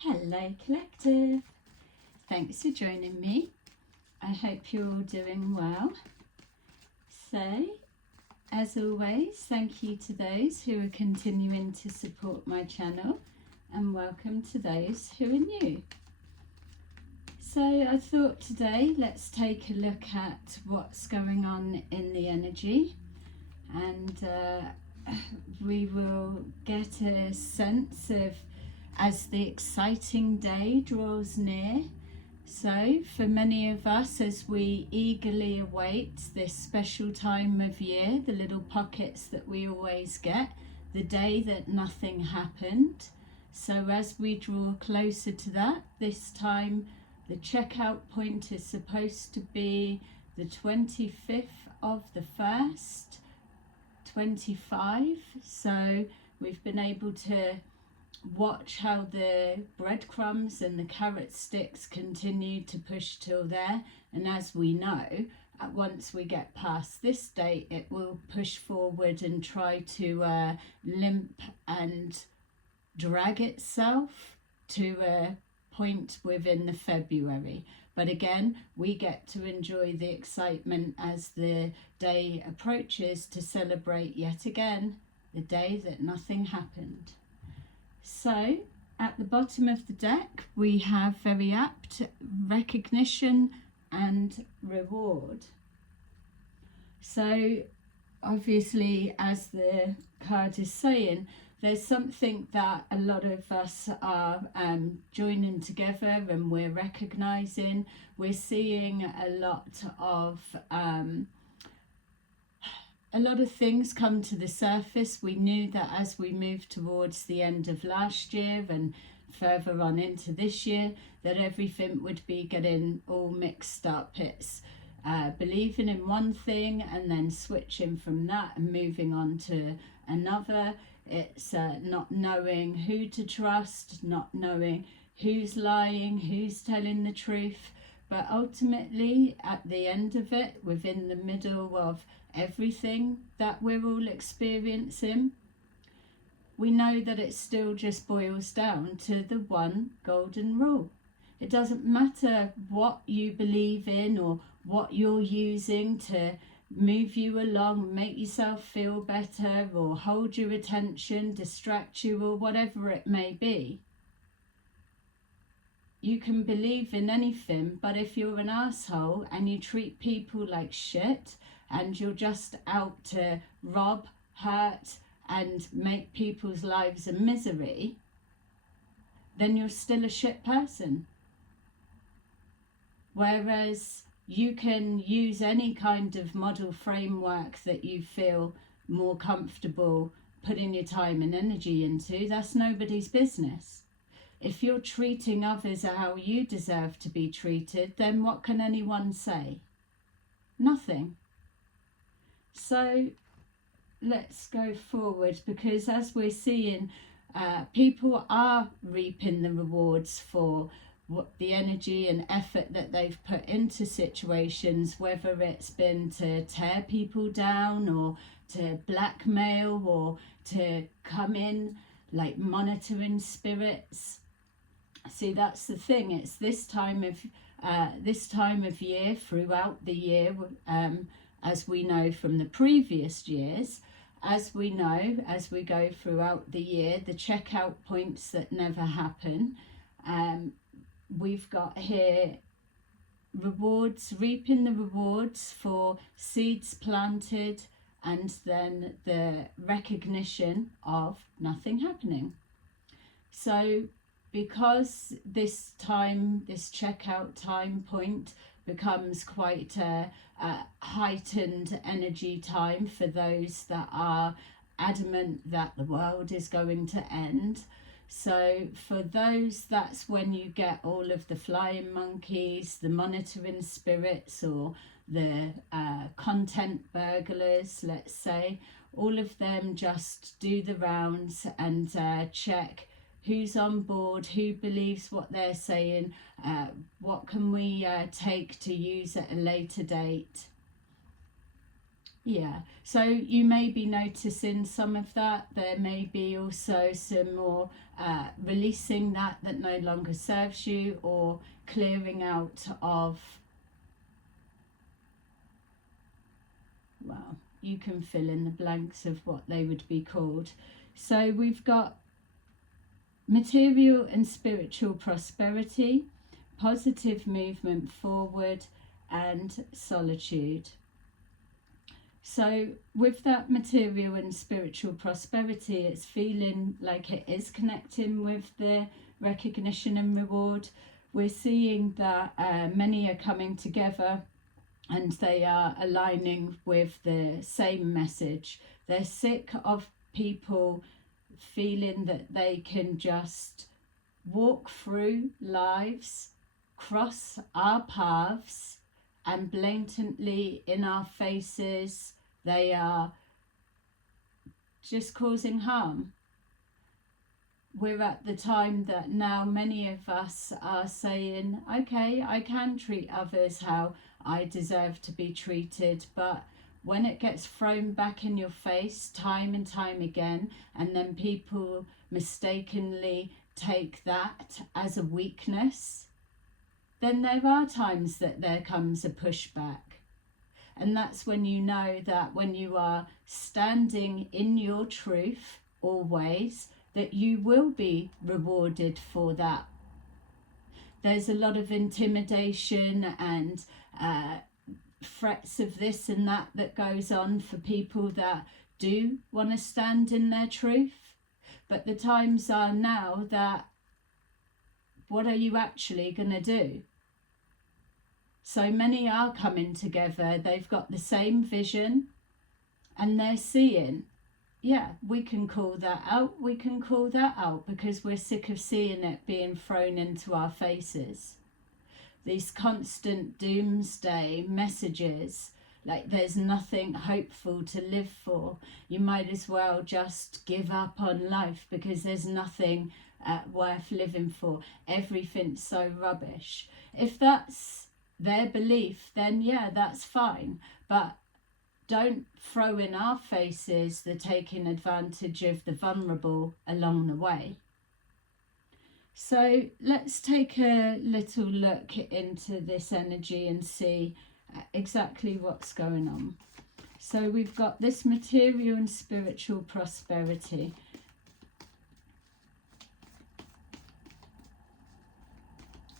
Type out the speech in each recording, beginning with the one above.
Hello Collective, thanks for joining me. I hope you're all doing well. So, as always, thank you to those who are continuing to support my channel, and welcome to those who are new. So I thought today let's take a look at what's going on in the energy, and we will get a sense of as the exciting day draws near. So for many of us, as we eagerly await this special time of year, the little pockets that we always get, the day that nothing happened. So as we draw closer to that, this time the checkout point is supposed to be the 25th of the 1st, 25. So we've been able to watch how the breadcrumbs and the carrot sticks continue to push till there, and as we know, once we get past this date, it will push forward and try to limp and drag itself to a point within the February. But again, we get to enjoy the excitement as the day approaches to celebrate yet again the day that nothing happened. So at the bottom of the deck we have very apt recognition and reward. So obviously, as the card is saying, there's something that a lot of us are joining together and we're recognizing. We're seeing a lot of things come to the surface. We knew that as we moved towards the end of last year and further on into this year, that everything would be getting all mixed up. It's believing in one thing and then switching from that and moving on to another. It's not knowing who to trust, not knowing who's lying, who's telling the truth. But ultimately, at the end of it, within the middle of everything that we're all experiencing, we know that it still just boils down to the one golden rule. It doesn't matter what you believe in or what you're using to move you along, make yourself feel better, or hold your attention, distract you, or whatever it may be. You can believe in anything, but if you're an asshole and you treat people like shit and you're just out to rob, hurt and make people's lives a misery, then you're still a shit person. Whereas you can use any kind of model framework that you feel more comfortable putting your time and energy into. That's nobody's business. If you're treating others how you deserve to be treated, then what can anyone say? Nothing. So let's go forward, because as we're seeing, people are reaping the rewards for what the energy and effort that they've put into situations, whether it's been to tear people down or to blackmail or to come in like monitoring spirits. See, that's the thing. It's this time of year, throughout the year, as we know from the previous years, as we know as we go throughout the year, the checkout points that never happen. We've got here rewards, reaping the rewards for seeds planted, and then the recognition of nothing happening. So because this time, this checkout time point becomes quite a heightened energy time for those that are adamant that the world is going to end. So for those, that's when you get all of the flying monkeys, the monitoring spirits, or the content burglars, let's say. All of them just do the rounds and check who's on board, who believes what they're saying, what can we take to use at a later date. Yeah, so you may be noticing some of that. There may be also some more releasing that no longer serves you, or clearing out of, well, you can fill in the blanks of what they would be called. So we've got material and spiritual prosperity, positive movement forward, and solitude. So with that material and spiritual prosperity, it's feeling like it is connecting with the recognition and reward. We're seeing that many are coming together and they are aligning with the same message. They're sick of people feeling that they can just walk through lives, cross our paths, and blatantly in our faces they are just causing harm. We're at the time that now many of us are saying, okay, I can treat others how I deserve to be treated, but when it gets thrown back in your face time and time again, and then people mistakenly take that as a weakness, then there are times that there comes a pushback. And that's when you know that when you are standing in your truth always, that you will be rewarded for that. There's a lot of intimidation and threats of this and that goes on for people that do want to stand in their truth. But the times are now that, what are you actually going to do? So many are coming together, they've got the same vision, and they're seeing, yeah, we can call that out, because we're sick of seeing it being thrown into our faces. These constant doomsday messages, like there's nothing hopeful to live for. You might as well just give up on life because there's nothing worth living for. Everything's so rubbish. If that's their belief, then yeah, that's fine. But don't throw in our faces the taking advantage of the vulnerable along the way. So let's take a little look into this energy and see exactly what's going on. So we've got this material and spiritual prosperity.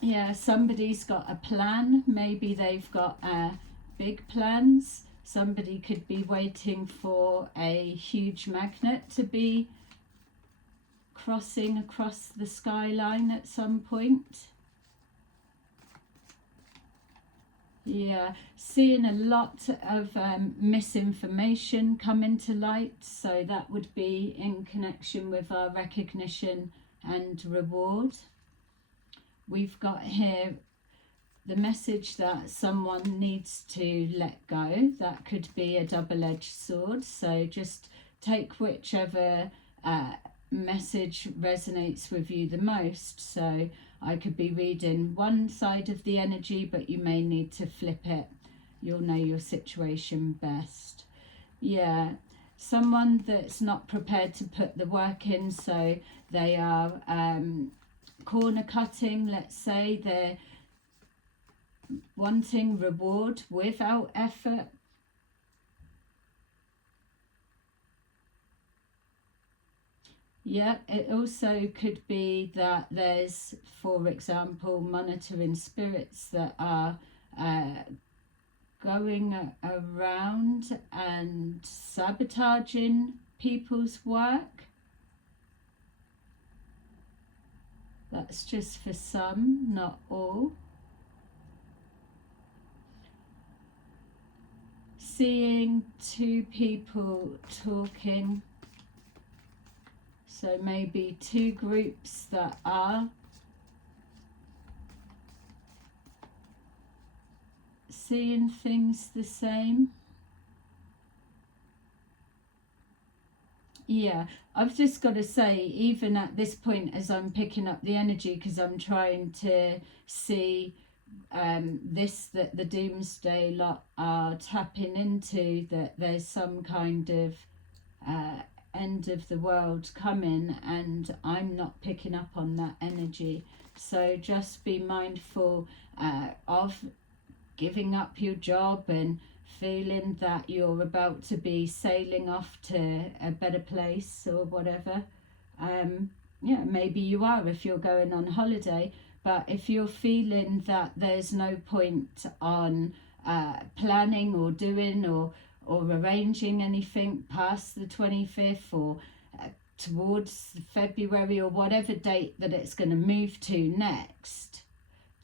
Yeah, somebody's got a plan. Maybe they've got big plans. Somebody could be waiting for a huge magnet to be crossing across the skyline at some point. Yeah, seeing a lot of misinformation coming to light. So that would be in connection with our recognition and reward. We've got here the message that someone needs to let go. That could be a double-edged sword. So just take whichever message resonates with you the most. So I could be reading one side of the energy, but you may need to flip it. You'll know your situation best. Yeah, someone that's not prepared to put the work in. So they are corner cutting, let's say. They're wanting reward without effort. Yeah, it also could be that there's, for example, monitoring spirits that are going around and sabotaging people's work. That's just for some, not all. Seeing two people talking. So maybe two groups that are seeing things the same. Yeah, I've just got to say, even at this point as I'm picking up the energy, because I'm trying to see this that the doomsday lot are tapping into, that there's some kind of end of the world coming, and I'm not picking up on that energy. So just be mindful of giving up your job and feeling that you're about to be sailing off to a better place or whatever. Yeah, maybe you are if you're going on holiday, but if you're feeling that there's no point on planning or doing or arranging anything past the 25th or towards February or whatever date that it's going to move to next,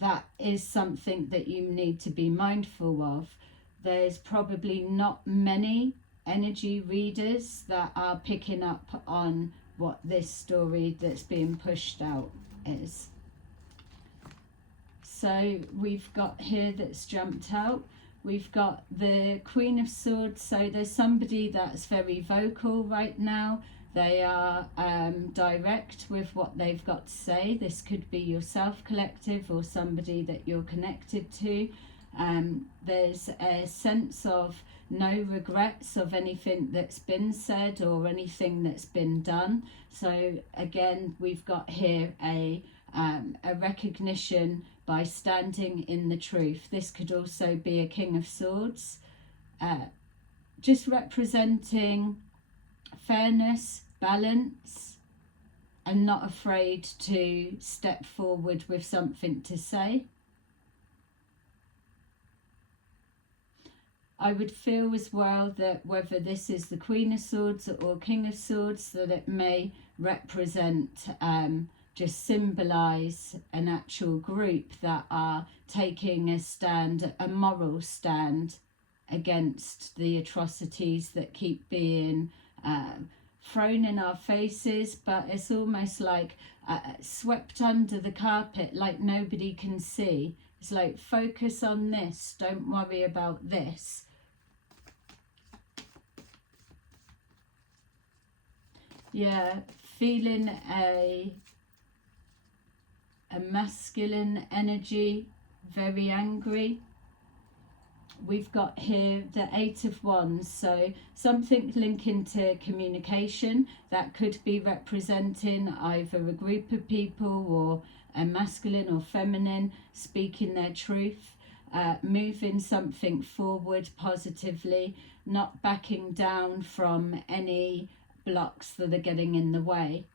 that is something that you need to be mindful of. There's probably not many energy readers that are picking up on what this story that's being pushed out is. So we've got here that's jumped out. We've got the Queen of Swords. So there's somebody that's very vocal right now. They are direct with what they've got to say. This could be yourself, collective, or somebody that you're connected to. There's a sense of no regrets of anything that's been said or anything that's been done. So again, we've got here a recognition by standing in the truth. This could also be a King of Swords, just representing fairness, balance, and not afraid to step forward with something to say. I would feel as well that whether this is the Queen of Swords or King of Swords, that it may represent, just symbolise an actual group that are taking a stand, a moral stand against the atrocities that keep being thrown in our faces, but it's almost like swept under the carpet, like nobody can see. It's like, focus on this, don't worry about this. Yeah, feeling a masculine energy, very angry. We've got here the Eight of Wands, so something linking to communication. That could be representing either a group of people or a masculine or feminine speaking their truth, moving something forward positively, not backing down from any blocks that are getting in the way.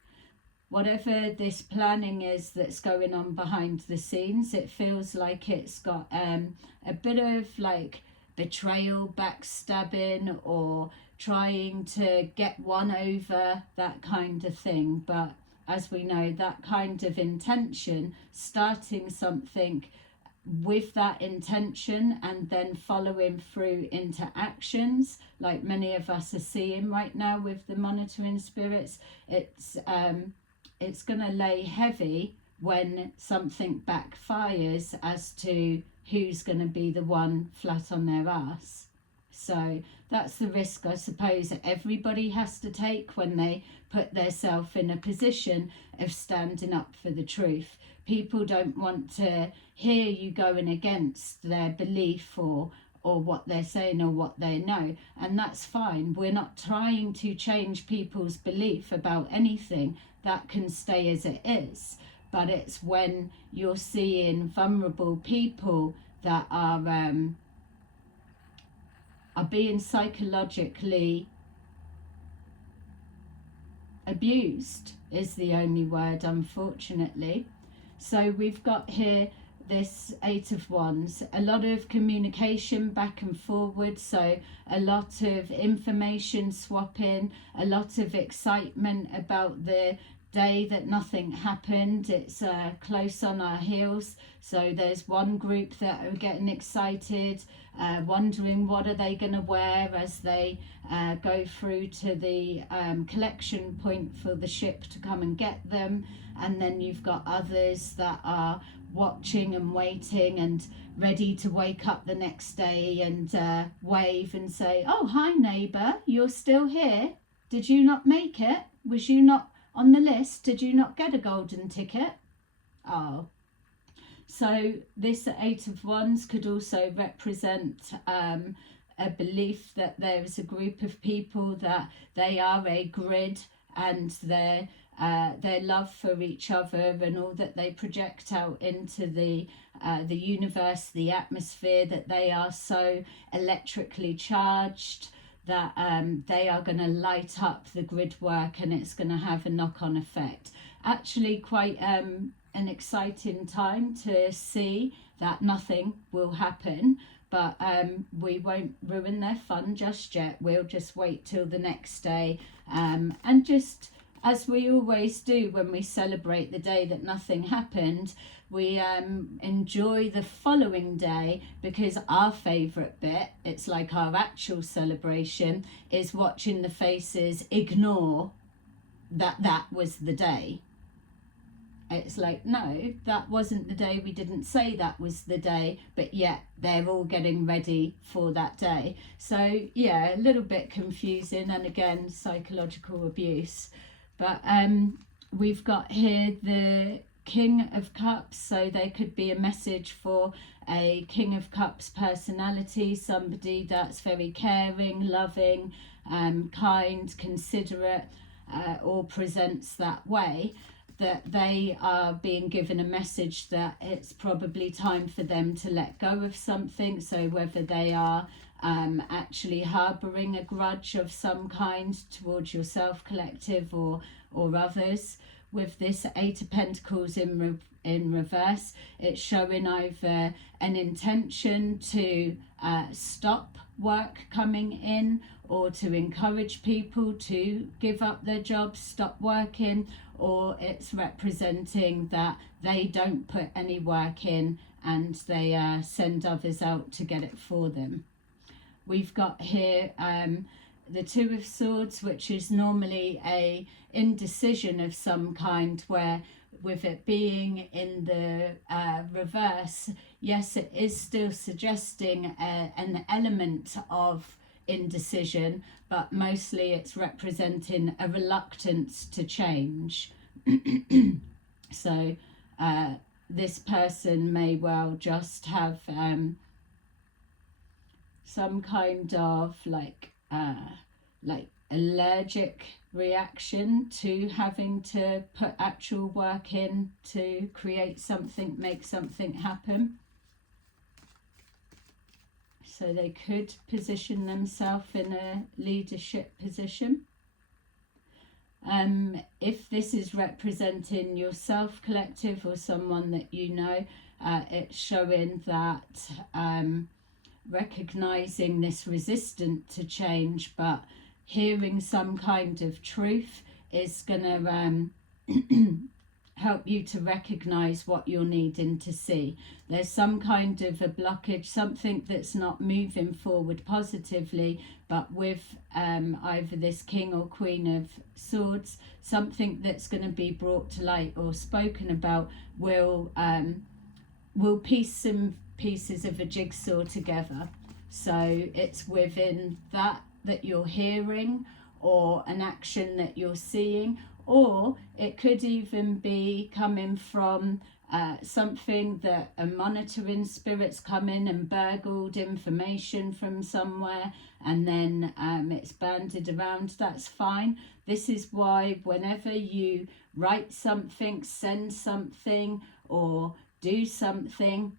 Whatever this planning is that's going on behind the scenes, it feels like it's got a bit of like betrayal, backstabbing, or trying to get one over, that kind of thing. But as we know, that kind of intention, starting something with that intention and then following through into actions, like many of us are seeing right now with the monitoring spirits, it's going to lay heavy when something backfires as to who's going to be the one flat on their ass. So that's the risk, I suppose, that everybody has to take when they put themselves in a position of standing up for the truth. People don't want to hear you going against their belief or what they're saying or what they know, and that's fine. We're not trying to change people's belief about anything. That can stay as it is. But it's when you're seeing vulnerable people that are being psychologically abused, is the only word, unfortunately. So we've got here this Eight of Wands, a lot of communication back and forward, so a lot of information swapping, a lot of excitement about the day that nothing happened. It's close on our heels, so there's one group that are getting excited, wondering what are they going to wear as they go through to the collection point for the ship to come and get them. And then you've got others that are watching and waiting and ready to wake up the next day and wave and say, oh, hi neighbour, you're still here? Did you not make it? Was you not on the list? Did you not get a golden ticket? Oh. So this Eight of Wands could also represent a belief that there is a group of people that they are a grid, and their love for each other and all that they project out into the universe, the atmosphere, that they are so electrically charged that they are going to light up the grid work, and it's going to have a knock-on effect. Actually quite an exciting time to see that. Nothing will happen, but we won't ruin their fun just yet. We'll just wait till the next day, and just as we always do when we celebrate the day that nothing happened, we enjoy the following day, because our favourite bit, it's like our actual celebration, is watching the faces ignore that was the day. It's like, no, that wasn't the day. We didn't say that was the day, but yet they're all getting ready for that day. So yeah, a little bit confusing, and again, psychological abuse. But we've got here the King of Cups, so there could be a message for a King of Cups personality, somebody that's very caring, loving, kind, considerate, or presents that way, that they are being given a message that it's probably time for them to let go of something. So whether they are actually harbouring a grudge of some kind towards yourself, collective, or others. With this Eight of Pentacles in reverse, it's showing either an intention to stop work coming in, or to encourage people to give up their jobs, stop working, or it's representing that they don't put any work in and they send others out to get it for them. We've got here the Two of Swords, which is normally a indecision of some kind, where with it being in the reverse, yes, it is still suggesting an element of indecision, but mostly it's representing a reluctance to change. So this person may well just have some kind of like allergic reaction to having to put actual work in to create something, make something happen. So they could position themselves in a leadership position. If this is representing yourself, collective, or someone that you know, it's showing that recognizing this resistance to change, but hearing some kind of truth is going to help you to recognize what you're needing to see. There's some kind of a blockage, something that's not moving forward positively, but with either this King or Queen of Swords, something that's going to be brought to light or spoken about will piece some pieces of a jigsaw together. So it's within that you're hearing, or an action that you're seeing, or it could even be coming from something that a monitoring spirit's come in and burgled information from somewhere, and then it's banded around. That's fine. This is why whenever you write something, send something, or do something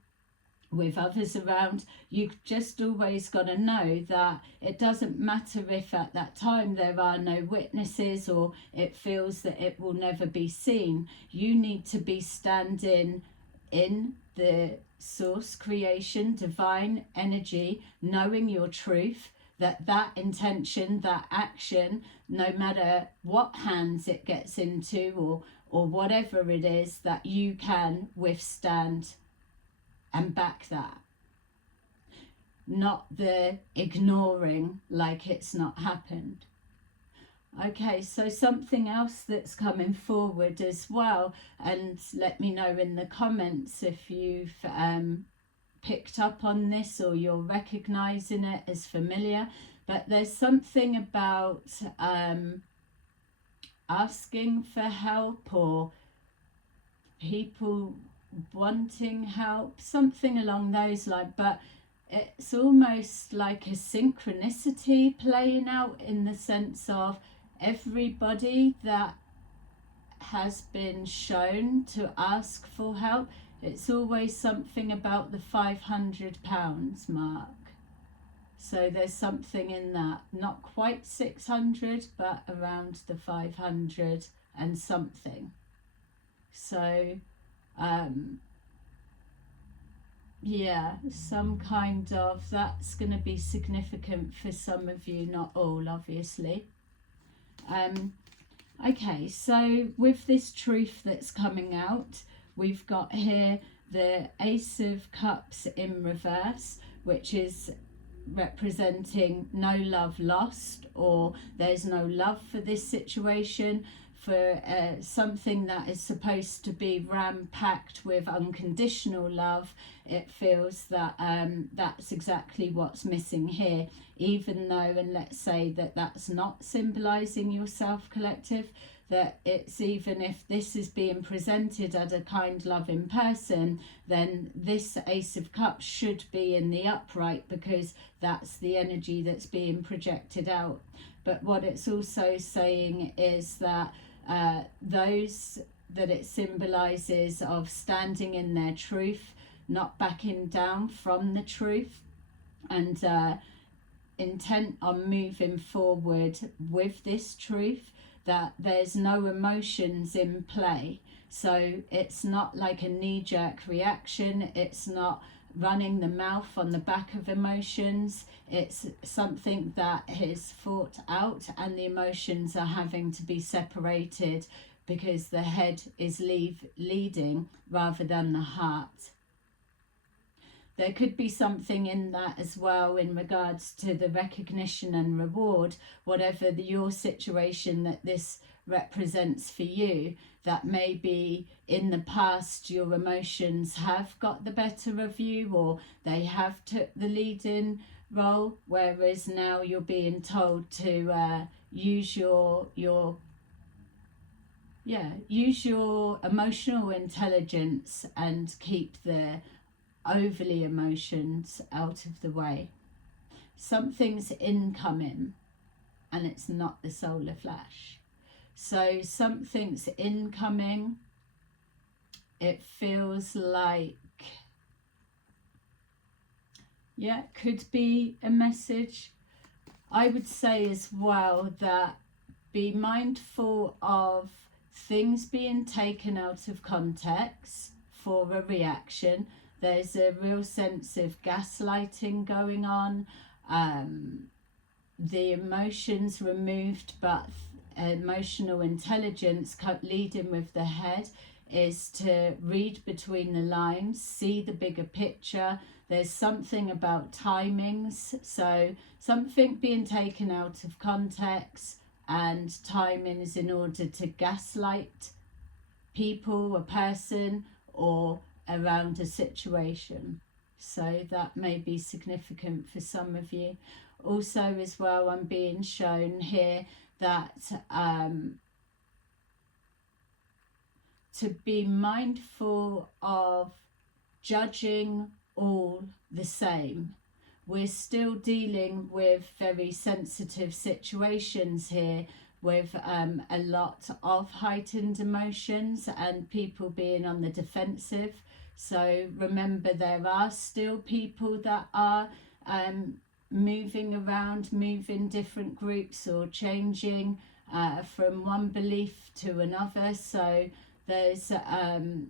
with others around, you've just always got to know that it doesn't matter if at that time there are no witnesses, or it feels that it will never be seen. You need to be standing in the source, creation, divine energy, knowing your truth, that intention, that action, no matter what hands it gets into, or whatever it is, that you can withstand and back that, not the ignoring like it's not happened. Okay, so something else that's coming forward as well, and let me know in the comments if you've picked up on this or you're recognizing it as familiar, but there's something about asking for help, or people wanting help, something along those lines. But it's almost like a synchronicity playing out, in the sense of everybody that has been shown to ask for help, it's always something about the £500 mark. So there's something in that, not quite 600, but around the 500 and something. So yeah, some kind of, that's going to be significant for some of you, not all, obviously. Okay, so with this truth that's coming out, we've got here the Ace of Cups in reverse, which is representing no love lost, or there's no love for this situation, for something that is supposed to be ram-packed with unconditional love. It feels that that's exactly what's missing here, even though, and let's say that that's not symbolizing yourself, collective, that it's, even if this is being presented as a kind, loving person, then this Ace of Cups should be in the upright, because that's the energy that's being projected out. But what it's also saying is that those that it symbolizes of standing in their truth, not backing down from the truth, and intent on moving forward with this truth, that there's no emotions in play. So it's not like a knee-jerk reaction, it's not running the mouth on the back of emotions. It's something that is thought out, and the emotions are having to be separated because the head is leading rather than the heart. There could be something in that as well in regards to the recognition and reward, whatever your situation that this represents for you, that maybe in the past your emotions have got the better of you, or they have took the leading role, whereas now you're being told to use your emotional intelligence and keep the overly emotions out of the way. Something's incoming, and it's not the solar flash. So something's incoming. It feels like, yeah, could be a message. I would say as well that be mindful of things being taken out of context for a reaction. There's a real sense of gaslighting going on. The emotions removed, but emotional intelligence leading with the head is to read between the lines, see the bigger picture. There's something about timings, so something being taken out of context, and timings in order to gaslight people, a person, or around a situation. So that may be significant for some of you. Also as well, I'm being shown here that to be mindful of judging all the same. We're still dealing with very sensitive situations here, with a lot of heightened emotions and people being on the defensive. So remember, there are still people that are moving around, moving different groups, or changing from one belief to another. So there's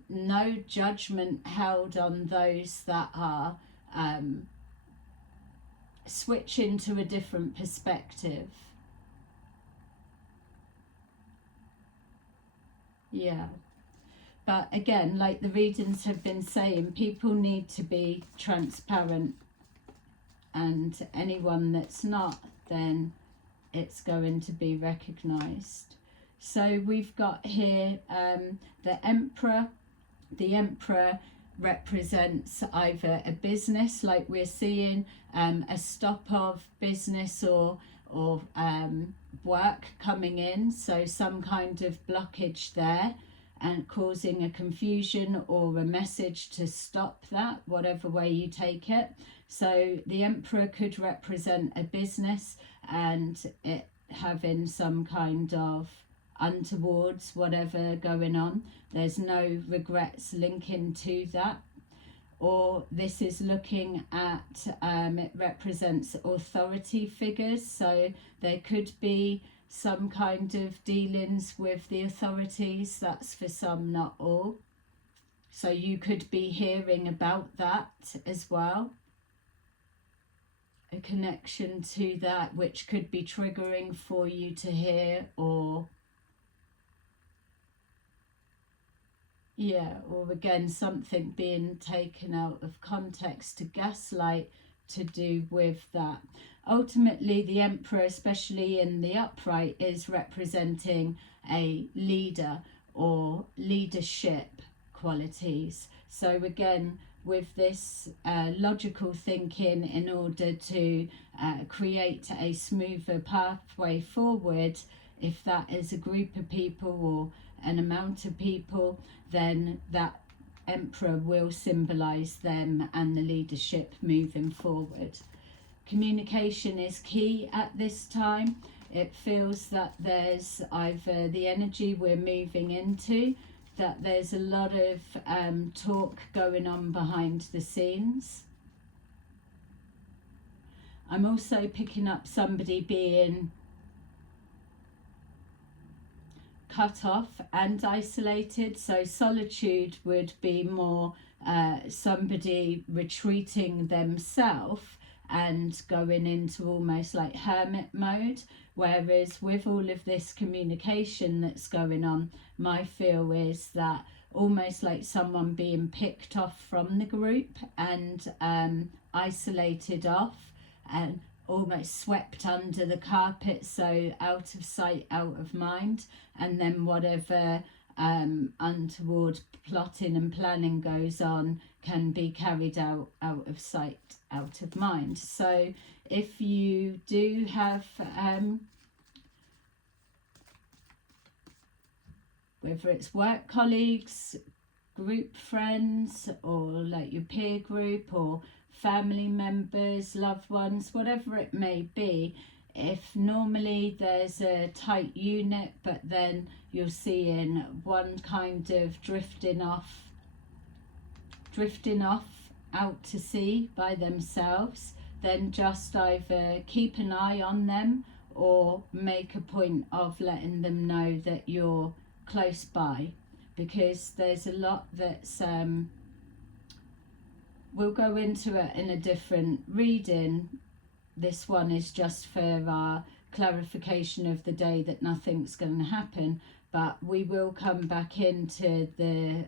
no judgment held on those that are switching to a different perspective. Yeah. But again, like the readings have been saying, people need to be transparent, and anyone that's not, then it's going to be recognized. So we've got here the Emperor. The Emperor represents either a business, like we're seeing, a stop of business or work coming in, so some kind of blockage there. and causing a confusion or a message to stop that, whatever way you take it. So the Emperor could represent a business and it having some kind of untowards whatever going on. There's no regrets linking to that. Or this is looking at, it represents authority figures, so there could be some kind of dealings with the authorities. That's for some, not all. So you could be hearing about that as well. A connection to that which could be triggering for you to hear, or or again something being taken out of context to gaslight to do with that. Ultimately the Emperor, especially in the upright, is representing a leader or leadership qualities. So again, with this logical thinking, in order to create a smoother pathway forward, if that is a group of people or an amount of people, then that Emperor will symbolize them and the leadership moving forward. Communication is key at this time. It feels that there's either the energy we're moving into, that there's a lot of talk going on behind the scenes. I'm also picking up somebody being cut off and isolated. So solitude would be more somebody retreating themselves and going into almost like hermit mode. Whereas with all of this communication that's going on, my feel is that almost like someone being picked off from the group and isolated off and almost swept under the carpet, so out of sight, out of mind, and then whatever untoward plotting and planning goes on can be carried out of sight, out of mind. So if you do have whether it's work colleagues, group friends, or like your peer group, or family members, loved ones, whatever it may be, if normally there's a tight unit but then you're seeing one kind of drifting off out to sea by themselves, then just either keep an eye on them or make a point of letting them know that you're close by, because there's a lot that's we'll go into it in a different reading. This one is just for our clarification of the day, that nothing's going to happen, but we will come back into the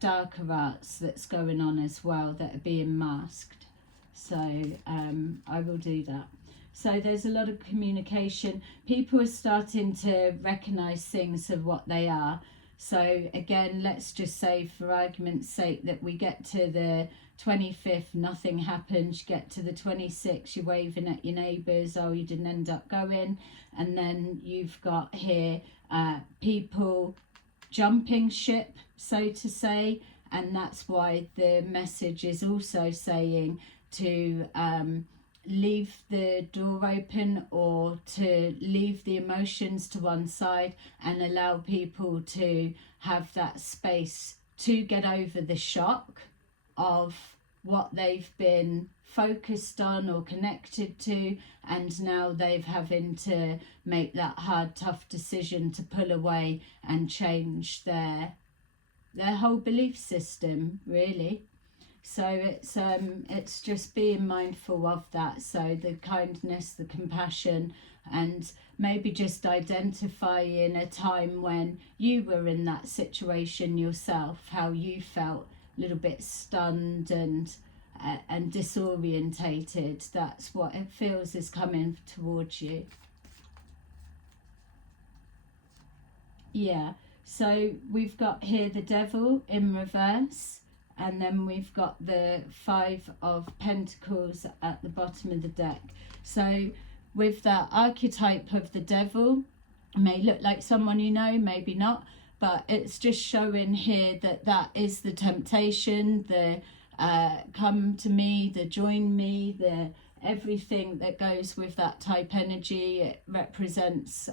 darker arts that's going on as well, that are being masked. So I will do that. So there's a lot of communication. People are starting to recognize things of what they are. So again, let's just say for argument's sake that we get to the 25th, nothing happens. You get to the 26th, you're waving at your neighbours, oh, you didn't end up going. And then you've got here people jumping ship, so to say. And that's why the message is also saying to leave the door open, or to leave the emotions to one side and allow people to have that space to get over the shock of what they've been focused on or connected to, and now they've having to make that hard, tough decision to pull away and change their whole belief system, really. So it's just being mindful of that. So the kindness, the compassion, and maybe just identifying a time when you were in that situation yourself, how you felt a little bit stunned and disorientated. That's what it feels is coming towards you. Yeah, so we've got here the Devil in reverse, and then we've got the Five of Pentacles at the bottom of the deck. So with that archetype of the Devil, it may look like someone you know, maybe not, but it's just showing here that that is the temptation, the come to me, the join me, the everything that goes with that type energy. It represents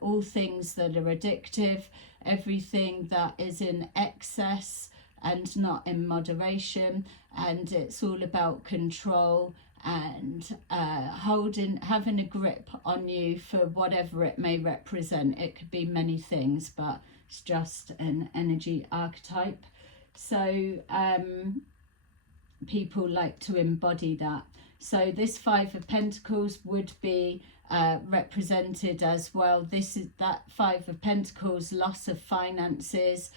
all things that are addictive, everything that is in excess and not in moderation, and it's all about control and having a grip on you for whatever it may represent. It could be many things, but it's just an energy archetype. So people like to embody that. So this Five of Pentacles would be represented as well. This is that Five of Pentacles, loss of finances,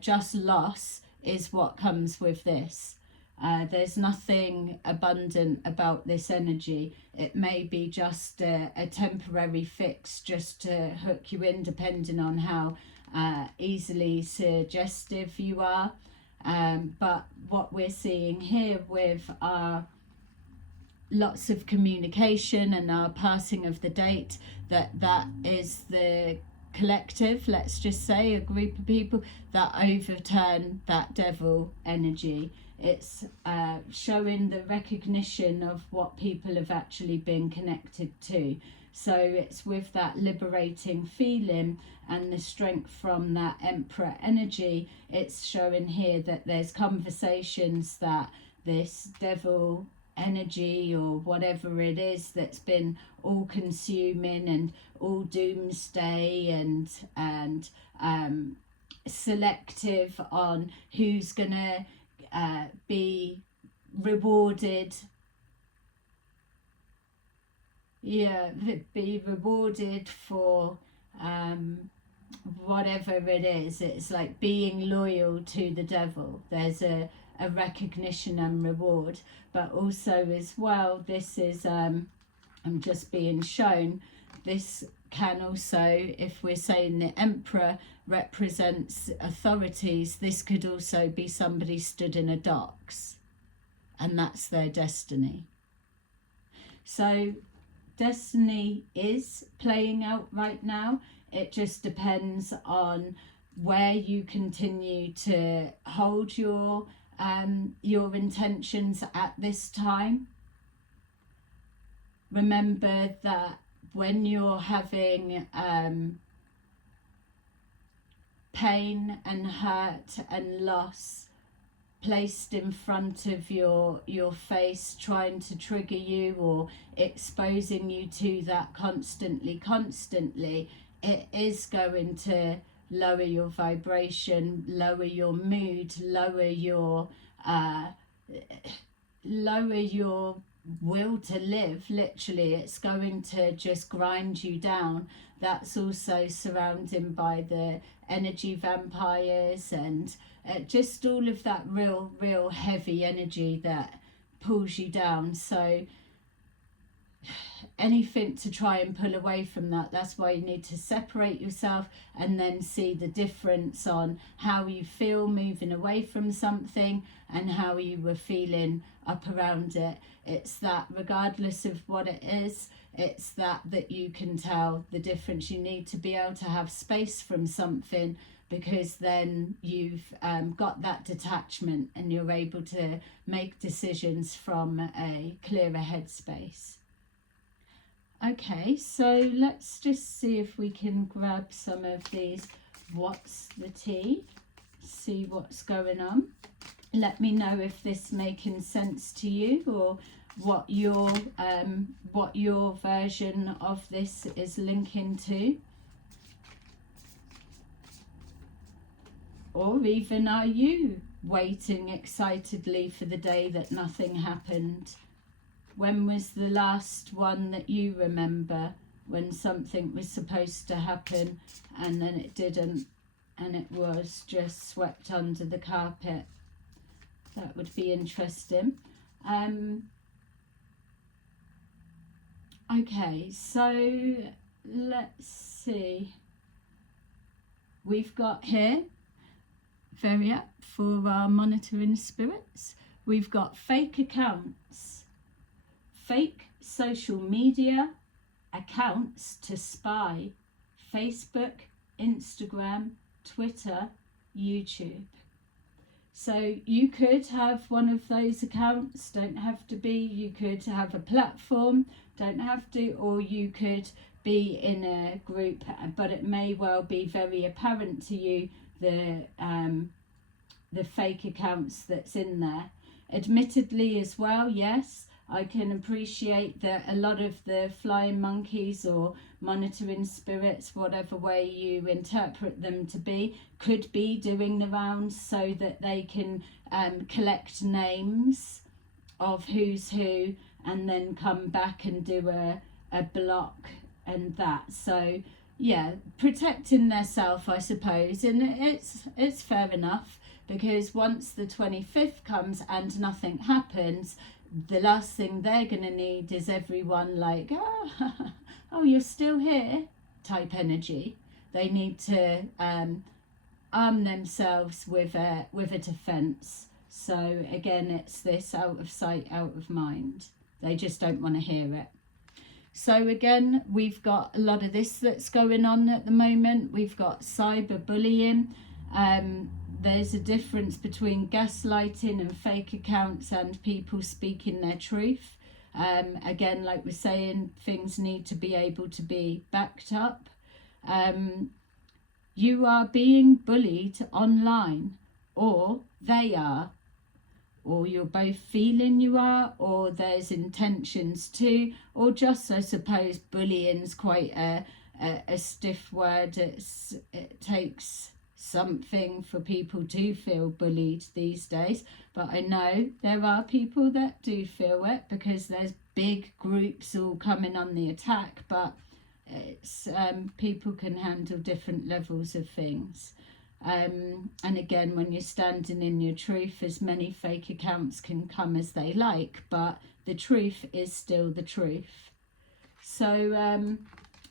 just loss is what comes with this. There's nothing abundant about this energy. It may be just a temporary fix just to hook you in, depending on how easily suggestive you are. But what we're seeing here with our lots of communication and our passing of the date, that is the collective, let's just say, a group of people that overturn that devil energy. It's showing the recognition of what people have actually been connected to. So it's with that liberating feeling and the strength from that Emperor energy. It's showing here that there's conversations that this devil energy or whatever it is that's been all consuming and all doomsday and selective on who's gonna be rewarded, be rewarded for whatever it is. It's like being loyal to the devil. There's a recognition and reward, but also as well, this is I'm just being shown, this can also, if we're saying the Emperor represents authorities, this could also be somebody stood in a docks and that's their destiny. So destiny is playing out right now. It just depends on where you continue to hold your intentions at this time. Remember that when you're having pain and hurt and loss placed in front of your face, trying to trigger you or exposing you to that constantly, it is going to lower your vibration, lower your mood, lower your will to live. Literally, it's going to just grind you down. That's also surrounded by the energy vampires and just all of that real heavy energy that pulls you down. So anything to try and pull away from that, that's why you need to separate yourself and then see the difference on how you feel moving away from something and how you were feeling up around it. It's that regardless of what it is, it's that you can tell the difference. You need to be able to have space from something, because then you've got that detachment and you're able to make decisions from a clearer headspace. Okay, so let's just see if we can grab some of these what's the tea, see what's going on. Let me know if this making sense to you, or what your version of this is linking to. Or even are you waiting excitedly for the day that nothing happened? When was the last one that you remember when something was supposed to happen and then it didn't, and it was just swept under the carpet? That would be interesting. Okay, so let's see. We've got here, very up for our monitoring spirits, we've got fake accounts, fake social media accounts to spy, Facebook, Instagram, Twitter, YouTube. So you could have one of those accounts, don't have to be. You could have a platform, don't have to, or you could be in a group, but it may well be very apparent to you the fake accounts that's in there. Admittedly as well, yes, I can appreciate that a lot of the flying monkeys or monitoring spirits, whatever way you interpret them to be, could be doing the rounds so that they can collect names of who's who and then come back and do a block and that. So yeah, protecting their self, I suppose, and it's fair enough, because once the 25th comes and nothing happens, the last thing they're going to need is everyone like, oh, you're still here type energy. They need to arm themselves with a defense. So again, it's this out of sight, out of mind. They just don't want to hear it. So again, we've got a lot of this that's going on at the moment. We've got cyberbullying. There's a difference between gaslighting and fake accounts and people speaking their truth. Again, like we're saying, things need to be able to be backed up. You are being bullied online, or they are, or you're both feeling you are, or there's intentions to, or just, I suppose, bullying's quite a stiff word. It takes something for people to feel bullied these days, but I know there are people that do feel it because there's big groups all coming on the attack, but it's people can handle different levels of things. And again, when you're standing in your truth, as many fake accounts can come as they like, but the truth is still the truth. So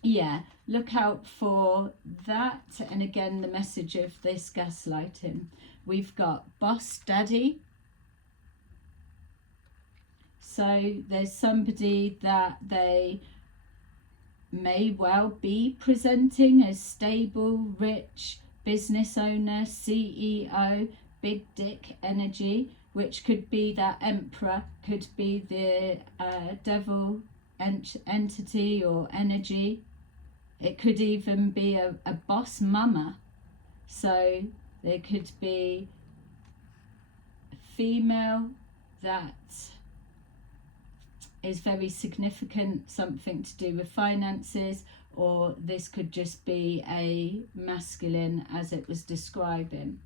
yeah, look out for that. And again, the message of this gaslighting. We've got boss daddy. So there's somebody that they may well be presenting as stable, rich, business owner, CEO, big dick energy, which could be that emperor, could be the devil entity or energy. It could even be a boss mama. So there could be a female that is very significant, something to do with finances, or this could just be a masculine as it was describing.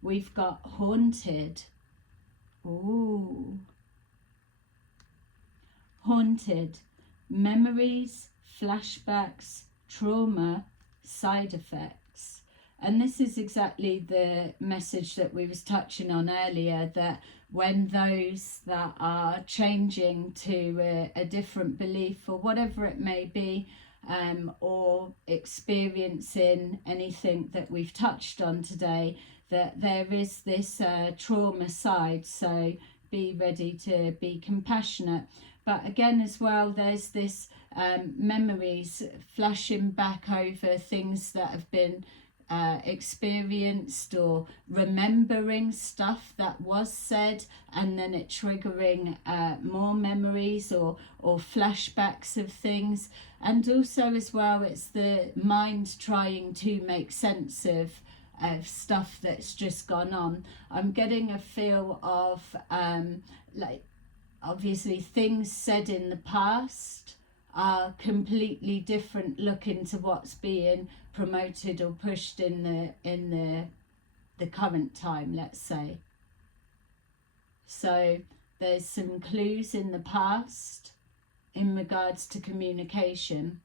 We've got haunted. Ooh. Haunted. Memories, flashbacks, trauma, side effects. And this is exactly the message that we was touching on earlier, that when those that are changing to a different belief or whatever it may be, or experiencing anything that we've touched on today, that there is this trauma side. So be ready to be compassionate. But again as well, there's this memories flashing back over things that have been experienced, or remembering stuff that was said and then it triggering more memories or flashbacks of things. And also as well, it's the mind trying to make sense of stuff that's just gone on. I'm getting a feel of like, obviously things said in the past are completely different looking to what's being promoted or pushed in the current time, let's say. So there's some clues in the past in regards to communication.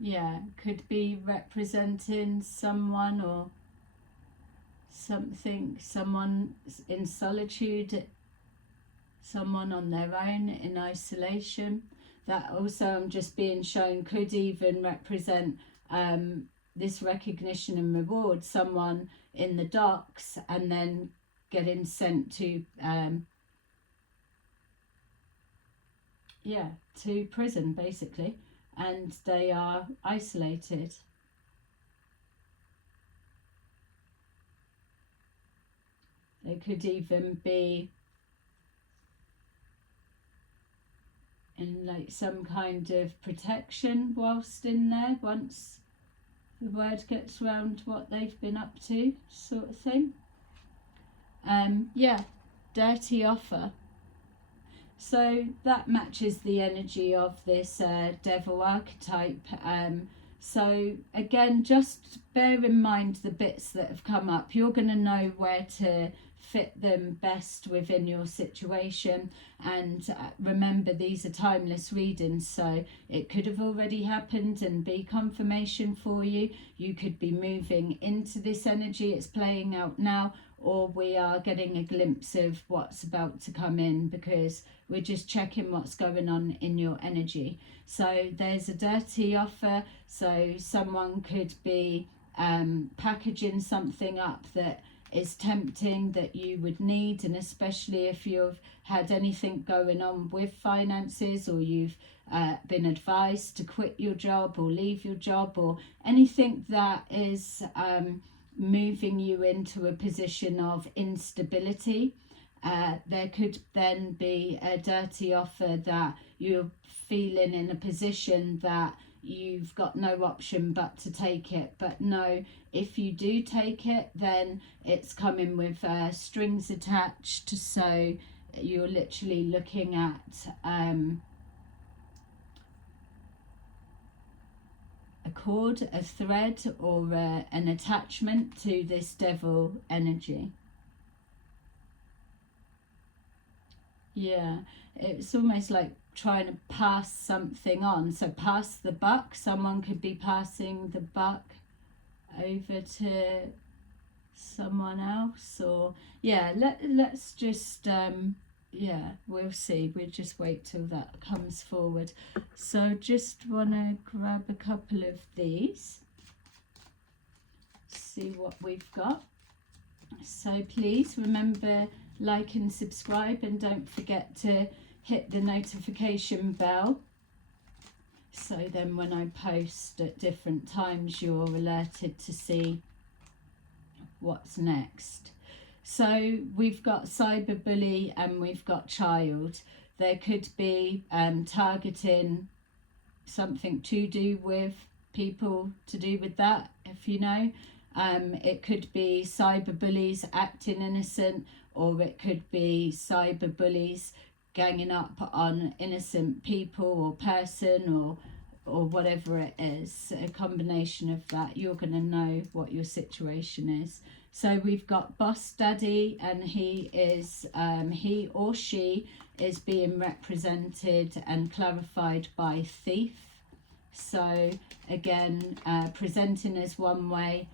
Yeah, could be representing someone or something, someone in solitude, someone on their own in isolation. That also, I'm just being shown, could even represent this recognition and reward, someone in the docks and then getting sent to yeah, to prison basically, and they are isolated. They could even be in like some kind of protection whilst in there, once the word gets round what they've been up to, sort of thing. Yeah, dirty offer. So that matches the energy of this devil archetype. So again, just bear in mind the bits that have come up. You're going to know where to fit them best within your situation, and remember, these are timeless readings, so it could have already happened and be confirmation for you. You could be moving into this energy, it's playing out now, or we are getting a glimpse of what's about to come in, because we're just checking what's going on in your energy. So there's a dirty offer, so someone could be packaging something up that is tempting, that you would need, and especially if you've had anything going on with finances, or you've been advised to quit your job or leave your job, or anything that is moving you into a position of instability. There could then be a dirty offer that you're feeling in a position that you've got no option but to take it. But no, if you do take it, then it's coming with strings attached, so you're literally looking at a cord, a thread, or an attachment to this devil energy. Yeah, it's almost like trying to pass something on. So pass the buck. Someone could be passing the buck over to someone else, or yeah, let's just yeah, we'll see. We'll just wait till that comes forward. So just want to grab a couple of these, see what we've got. So please remember, like and subscribe, and don't forget to hit the notification bell, so then when I post at different times, you're alerted to see what's next. So we've got cyberbully and we've got child. There could be targeting something to do with people, to do with that, if you know. It could be cyberbullies acting innocent, or it could be cyberbullies ganging up on innocent people or person, or whatever it is, a combination of that. You're going to know what your situation is. So we've got boss daddy, and he is he or she is being represented and clarified by thief. So again, presenting as one way,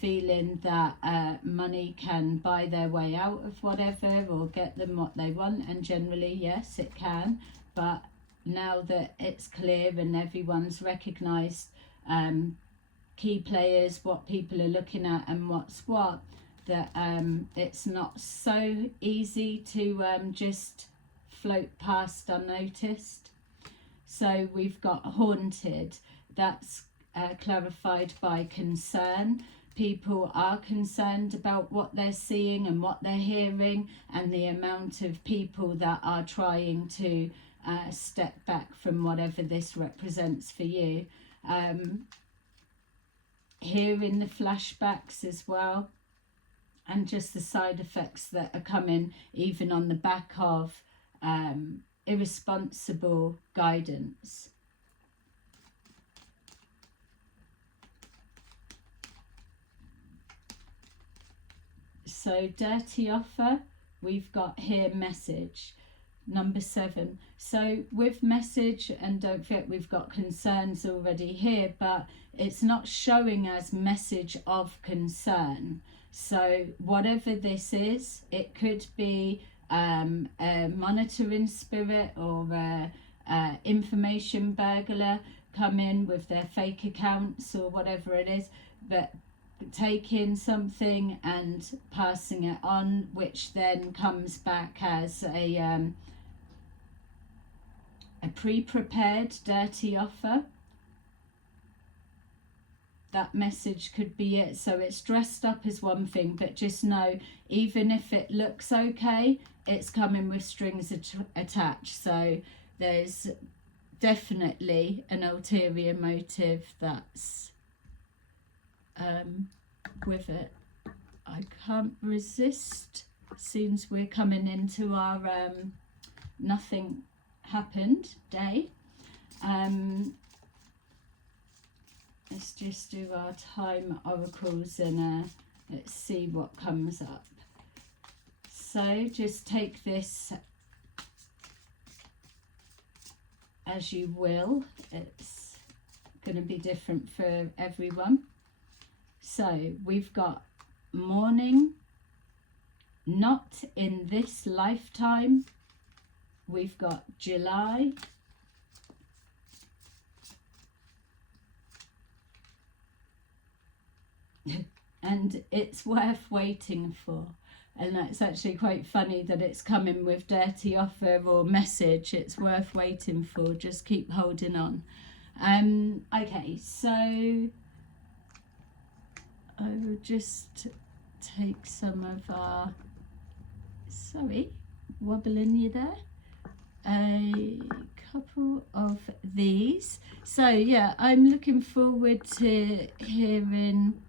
feeling that money can buy their way out of whatever, or get them what they want, and generally yes, it can. But now that it's clear and everyone's recognized key players, what people are looking at and what's what, that it's not so easy to just float past unnoticed. So we've got haunted. That's clarified by concern. People are concerned about what they're seeing and what they're hearing, and the amount of people that are trying to step back from whatever this represents for you. Hearing the flashbacks as well, and just the side effects that are coming even on the back of irresponsible guidance. So dirty offer, we've got here message, number 7. So with message, and don't forget we've got concerns already here, but it's not showing as message of concern. So whatever this is, it could be a monitoring spirit, or a information burglar come in with their fake accounts or whatever it is, but taking something and passing it on, which then comes back as a a pre-prepared dirty offer. That message could be it. So it's dressed up as one thing, but just know, even if it looks okay, it's coming with strings attached. So there's definitely an ulterior motive that's with it. I can't resist, since we're coming into our nothing happened day. Let's just do our time oracles and let's see what comes up. So just take this as you will. It's going to be different for everyone. So we've got morning, not in this lifetime. We've got July. And it's worth waiting for. And that's actually quite funny that it's coming with dirty offer or message. It's worth waiting for. Just keep holding on. Okay, so I will just take some of our, sorry, wobbling you there. A couple of these. So yeah, I'm looking forward to hearing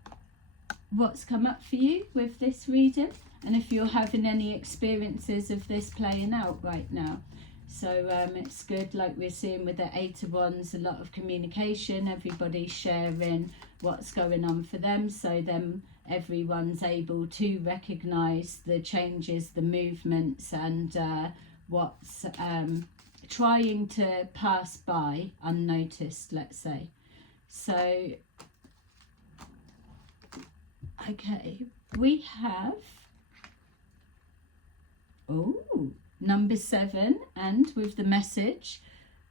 what's come up for you with this reading, and if you're having any experiences of this playing out right now. So it's good, like we're seeing with the Eight of Wands, a lot of communication, everybody sharing what's going on for them, so then everyone's able to recognize the changes, the movements, and what's trying to pass by unnoticed, let's say. So okay, we have, number 7, and with the message,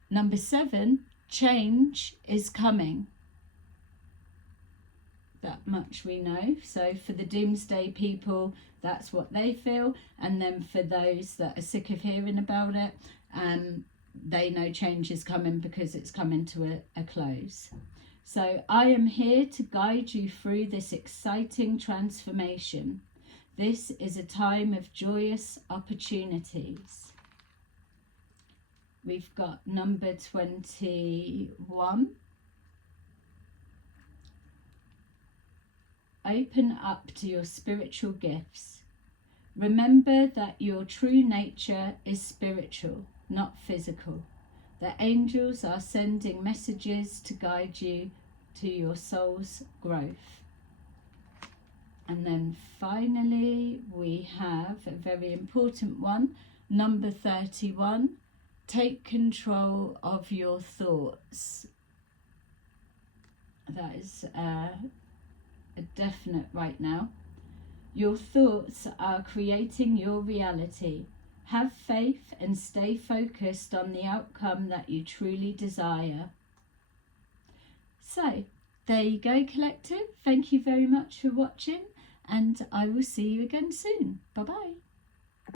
number 7, change is coming. That much we know. So for the doomsday people, that's what they feel. And then for those that are sick of hearing about it, they know change is coming because it's coming to a close. So I am here to guide you through this exciting transformation. This is a time of joyous opportunities. We've got number 21. Open up to your spiritual gifts. Remember that your true nature is spiritual, not physical. The angels are sending messages to guide you to your soul's growth. And then finally we have a very important one, number 31. Take control of your thoughts. That is a definite right now. Your thoughts are creating your reality. Have faith and stay focused on the outcome that you truly desire. So, there you go, collective. Thank you very much for watching, and I will see you again soon. Bye-bye.